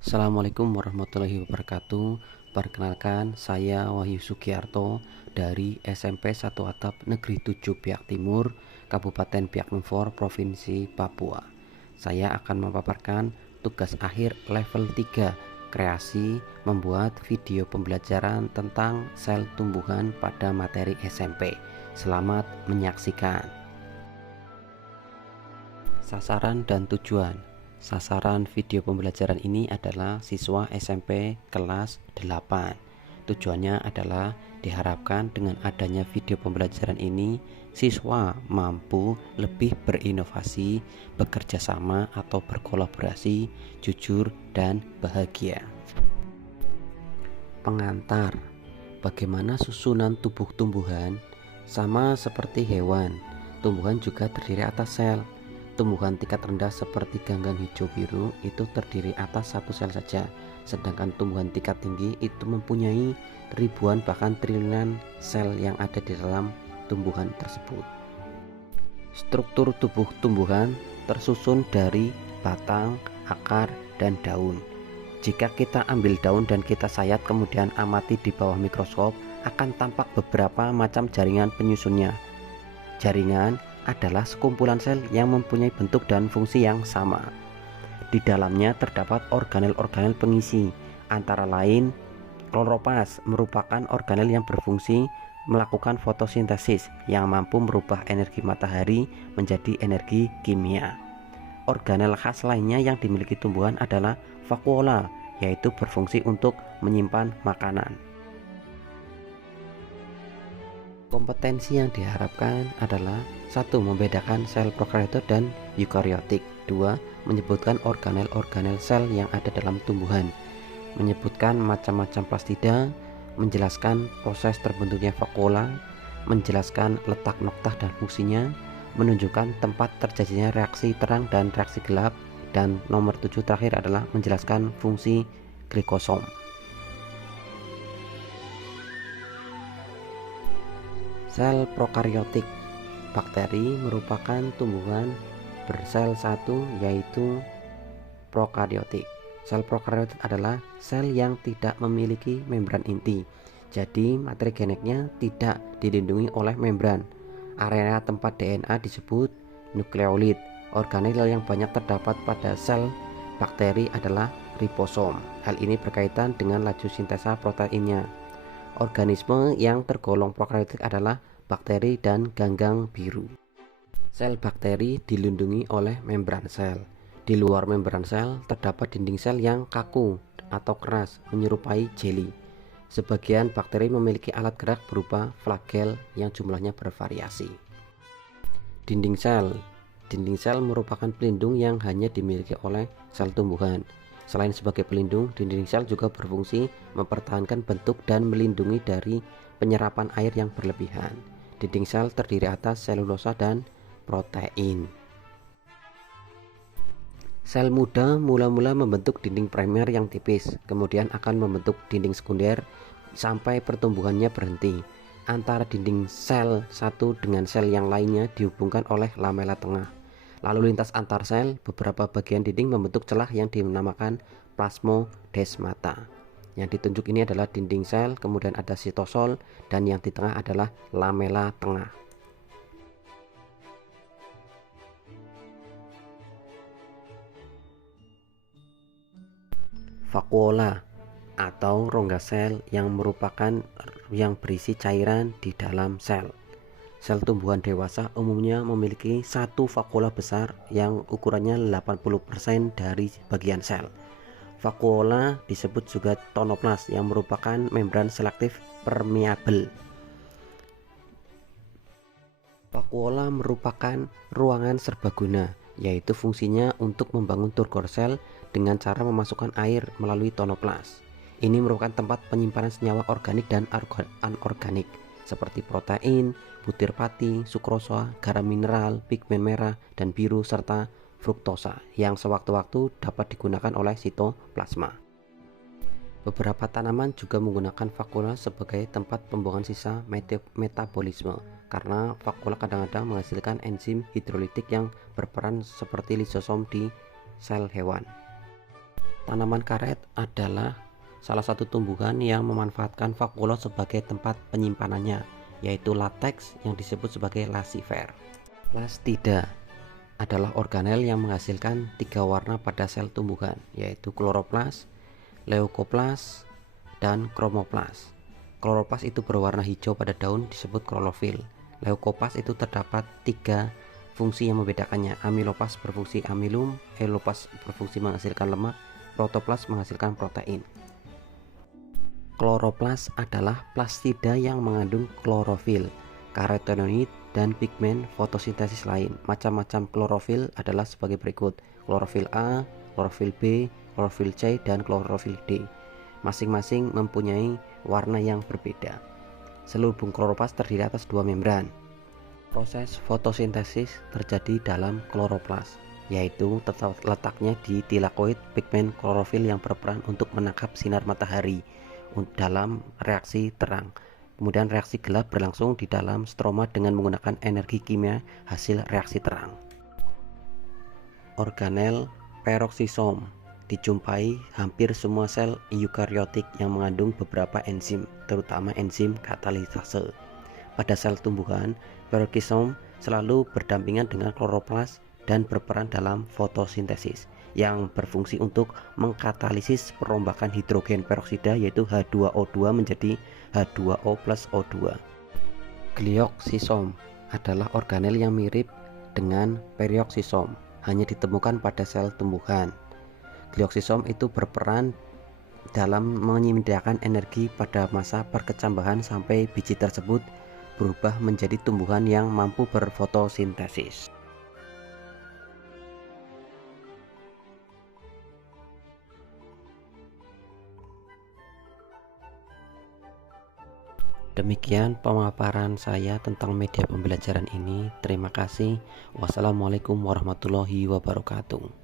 Assalamualaikum warahmatullahi wabarakatuh. Perkenalkan, saya Wahyu Sugiarto dari SMP 1 Atap Negeri 7 Biak Timur, Kabupaten Biak Numfor, Provinsi Papua. Saya akan memaparkan tugas akhir level 3, kreasi membuat video pembelajaran tentang sel tumbuhan pada materi SMP. Selamat menyaksikan. Sasaran dan tujuan. Sasaran video pembelajaran ini adalah siswa SMP kelas 8. Tujuannya adalah diharapkan dengan adanya video pembelajaran ini, siswa mampu lebih berinovasi, bekerja sama atau berkolaborasi, jujur dan bahagia. Pengantar. Bagaimana susunan tubuh tumbuhan? Sama seperti hewan, tumbuhan juga terdiri atas sel. Tumbuhan tingkat rendah seperti ganggang hijau biru itu terdiri atas satu sel saja, sedangkan tumbuhan tingkat tinggi itu mempunyai ribuan bahkan triliunan sel yang ada di dalam tumbuhan tersebut. Struktur tubuh tumbuhan tersusun dari batang, akar, dan daun. Jika kita ambil daun dan kita sayat kemudian amati di bawah mikroskop, akan tampak beberapa macam jaringan penyusunnya. Jaringan adalah sekumpulan sel yang mempunyai bentuk dan fungsi yang sama. Di dalamnya terdapat organel-organel pengisi, antara lain kloroplast merupakan organel yang berfungsi melakukan fotosintesis yang mampu merubah energi matahari menjadi energi kimia. Organel khas lainnya yang dimiliki tumbuhan adalah vakuola, yaitu berfungsi untuk menyimpan makanan. Kompetensi yang diharapkan adalah 1. Membedakan sel prokaryotik dan eukariotik. 2. Menyebutkan organel-organel sel yang ada dalam tumbuhan, menyebutkan macam-macam plastida, menjelaskan proses terbentuknya vakuola, menjelaskan letak noktah dan fungsinya, menunjukkan tempat terjadinya reaksi terang dan reaksi gelap, dan nomor 7 terakhir adalah menjelaskan fungsi glikosom. Sel prokaryotik. Bakteri merupakan tumbuhan bersel satu, yaitu prokaryotik. Sel prokaryotik adalah sel yang tidak memiliki membran inti, jadi materi genetiknya tidak dilindungi oleh membran. Area tempat DNA disebut nukleolid. Organel yang banyak terdapat pada sel bakteri adalah ribosom. Hal ini berkaitan dengan laju sintesa proteinnya. Organisme yang tergolong prokaryotik adalah bakteri dan ganggang biru. Sel bakteri dilindungi oleh membran sel. Di luar membran sel terdapat dinding sel yang kaku atau keras menyerupai jeli. Sebagian bakteri memiliki alat gerak berupa flagel yang jumlahnya bervariasi. Dinding sel. Dinding sel merupakan pelindung yang hanya dimiliki oleh sel tumbuhan. Selain sebagai pelindung, dinding sel juga berfungsi mempertahankan bentuk dan melindungi dari penyerapan air yang berlebihan. Dinding sel terdiri atas selulosa dan protein. Sel muda mula-mula membentuk dinding primer yang tipis, kemudian akan membentuk dinding sekunder sampai pertumbuhannya berhenti. Antara dinding sel satu dengan sel yang lainnya dihubungkan oleh lamela tengah. Lalu lintas antar sel, beberapa bagian dinding membentuk celah yang dinamakan plasmodesmata. Yang ditunjuk ini adalah dinding sel, kemudian ada sitosol, dan yang di tengah adalah lamela tengah. Vakuola atau rongga sel yang merupakan yang berisi cairan di dalam sel. Sel tumbuhan dewasa umumnya memiliki satu vakuola besar yang ukurannya 80% dari bagian sel. Vakuola disebut juga tonoplas yang merupakan membran selektif permeabel. Vakuola merupakan ruangan serbaguna, yaitu fungsinya untuk membangun turgor sel dengan cara memasukkan air melalui tonoplas. Ini merupakan tempat penyimpanan senyawa organik dan anorganik seperti protein, butir pati, sukrosa, garam mineral, pigmen merah dan biru, serta fruktosa yang sewaktu-waktu dapat digunakan oleh sitoplasma. Beberapa tanaman juga menggunakan vakuola sebagai tempat pembuangan sisa metabolisme, karena vakuola kadang-kadang menghasilkan enzim hidrolitik yang berperan seperti lisosom di sel hewan. Tanaman karet adalah salah satu tumbuhan yang memanfaatkan vakuola sebagai tempat penyimpanannya, yaitu lateks yang disebut sebagai lasifer. Plastida adalah organel yang menghasilkan 3 warna pada sel tumbuhan, yaitu kloroplas, leukoplas, dan kromoplas. Kloroplas itu berwarna hijau pada daun disebut klorofil. Leukoplas itu terdapat 3 fungsi yang membedakannya. Amiloplas berfungsi amilum, eloplas berfungsi menghasilkan lemak, protoplas menghasilkan protein. Kloroplas adalah plastida yang mengandung klorofil, karotenoid, dan pigmen fotosintesis lain. Macam-macam klorofil adalah sebagai berikut: klorofil A, klorofil B, klorofil C, dan klorofil D. Masing-masing mempunyai warna yang berbeda. Seluruh kloroplas terdiri atas 2 membran. Proses fotosintesis terjadi dalam kloroplas, yaitu letaknya di tilakoid pigmen klorofil yang berperan untuk menangkap sinar matahari dalam reaksi terang. Kemudian reaksi gelap berlangsung di dalam stroma dengan menggunakan energi kimia hasil reaksi terang. Organel peroksisom dijumpai hampir semua sel eukariotik yang mengandung beberapa enzim, terutama enzim katalisase. Pada sel tumbuhan, peroksisom selalu berdampingan dengan kloroplas dan berperan dalam fotosintesis yang berfungsi untuk mengkatalisis perombakan hidrogen peroksida, yaitu H2O2 menjadi H2O plus O2. Glioksisom adalah organel yang mirip dengan peroksisom, hanya ditemukan pada sel tumbuhan. Glioksisom itu berperan dalam menyediakan energi pada masa perkecambahan sampai biji tersebut berubah menjadi tumbuhan yang mampu berfotosintesis. Demikian pemaparan saya tentang media pembelajaran ini. Terima kasih. Wassalamualaikum warahmatullahi wabarakatuh.